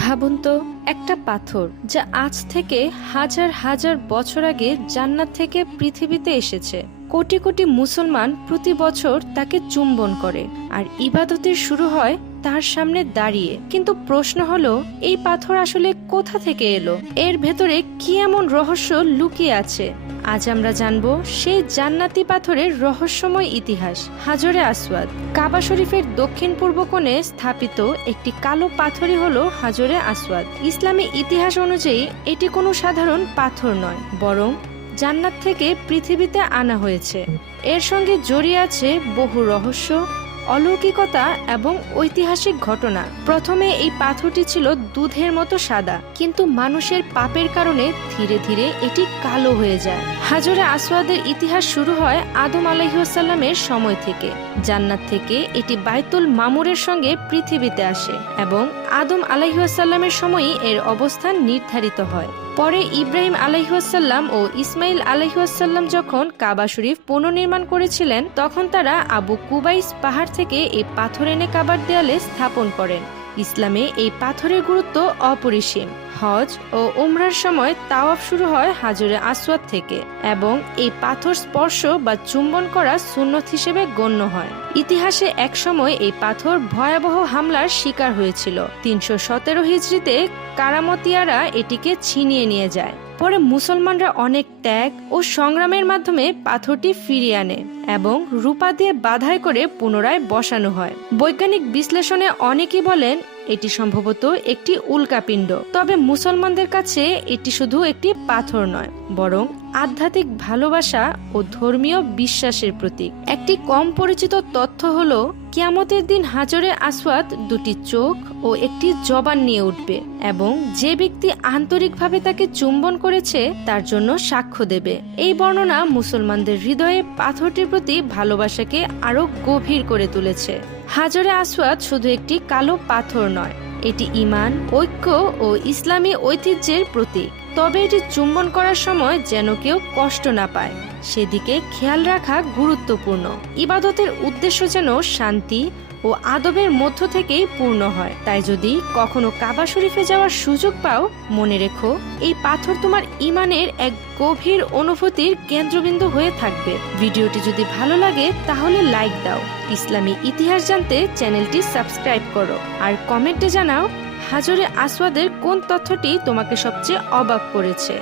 ভাবুন তো, একটা পাথর যা আজ থেকে হাজার হাজার বছর আগে জান্নাত থেকে পৃথিবীতে এসেছে। কোটি কোটি মুসলমান প্রতি বছর তাকে চুম্বন করে আর ইবাদতের শুরু হয় তার সামনে দাঁড়িয়ে। কিন্তু প্রশ্ন হলো, এই পাথর আসলে কোথা থেকে এলো? এর ভেতরে কি এমন রহস্য লুকিয়ে আছে? আজ আমরা জানবো সেই জান্নাতি পাথরের রহস্যময় ইতিহাস। হাজরে আসওয়াদ কাবা শরীফের দক্ষিণ পূর্ব কোণে স্থাপিত একটি কালো পাথরই হলো হাজরে আসওয়াদ। ইসলামী ইতিহাস অনুযায়ী এটি কোনো সাধারণ পাথর নয়, বরং জান্নাত থেকে পৃথিবীতে আনা হয়েছে। এর সঙ্গে জড়িয়ে আছে বহু রহস্য, অলৌকিকতা এবং ঐতিহাসিক ঘটনা। প্রথমে এই পাথরটি ছিল দুধের মতো সাদা, কিন্তু মানুষের পাপের কারণে ধীরে ধীরে এটি কালো হয়ে যায়। হাজরে আসওয়াদের ইতিহাস শুরু হয় আদম আলাইহিসসালামের সময় থেকে। জান্নাত থেকে এটি বাইতুল মামুরের সঙ্গে পৃথিবীতে আসে এবং আদম আলাইহিসসালামের সময়ই এর অবস্থান নির্ধারিত হয়। পরে ইব্রাহিম আলাইহিসসালাম ও ইসমাইল আলাইহিসসালাম যখন কাবা শরীফ পুনর্নির্মাণ করেছিলেন, তখন তারা আবু কুবাইস পাহাড় থেকে এই পাথর এনে কাবার দেয়ালে স্থাপন করেন। ইসলামে এই পাথরের গুরুত্ব অপরিসীম। হজ ও উমরার সময় তাওয়াফ শুরু হয় হাজরে আসওয়াদ থেকে এবং এই পাথর স্পর্শ বা চুম্বন করা সুন্নত হিসেবে গণ্য হয়। ইতিহাসে এক সময় এই পাথর ভয়াবহ হামলার শিকার হয়েছিল। 317 হিজরিতে কারামতিয়ারা এটিকে ছিনিয়ে নিয়ে যায়। পরে মুসলমানরা অনেক ত্যাগ ও সংগ্রামের মাধ্যমে পাথরটি ফিরিয়ে আনে এবং রূপা দিয়ে বাধাই করে পুনরায় বসানো হয়। বৈজ্ঞানিক বিশ্লেষণে অনেকেই বলেন এটি সম্ভবত একটি উল্কাপিণ্ড। তবে মুসলমানদের কাছে এটি শুধু একটি পাথর নয়, বরং আধ্যাত্মিক ভালোবাসা ও ধর্মীয় বিশ্বাসের প্রতীক। একটি কম পরিচিত তথ্য হলো, কিয়ামতের দিন হাজরে আসওয়াদ দুটি চোখ ও একটি জবান নিয়ে উঠবে এবং যে ব্যক্তি আন্তরিকভাবে তাকে চুম্বন করেছে তার জন্য সাক্ষ্য দেবে। এই বর্ণনা মুসলমানদের হৃদয়ে পাথরটির প্রতি ভালোবাসাকে আরো গভীর করে তুলেছে। হাজরে আসওয়াদ শুধু একটি কালো পাথর নয়, এটি ঈমান, ঐক্য ও ইসলামী ঐতিহ্যের প্রতীক। তবে এটি চুম্বন করার সময় যেন কেউ কষ্ট না পায়, সেদিকে খেয়াল রাখা গুরুত্বপূর্ণ। ইবাদতের উদ্দেশ্য যেন শান্তি ও আদবের মধ্য থেকেই পূর্ণ হয়। তাই যদি কখনো কাবা শরীফে যাওয়ার সুযোগ পাও, মনে রেখো এই পাথর তোমার ঈমানের এক গভীর অনুভূতির কেন্দ্রবিন্দু হয়ে থাকবে। ভিডিওটি যদি ভালো লাগে তাহলে লাইক দাও, ইসলামী ইতিহাস জানতে চ্যানেলটি সাবস্ক্রাইব করো আর কমেন্টে জানাও হাজরে আসওয়াদের কোন তথ্যটি তোমাকে সবচেয়ে অবাক করেছে।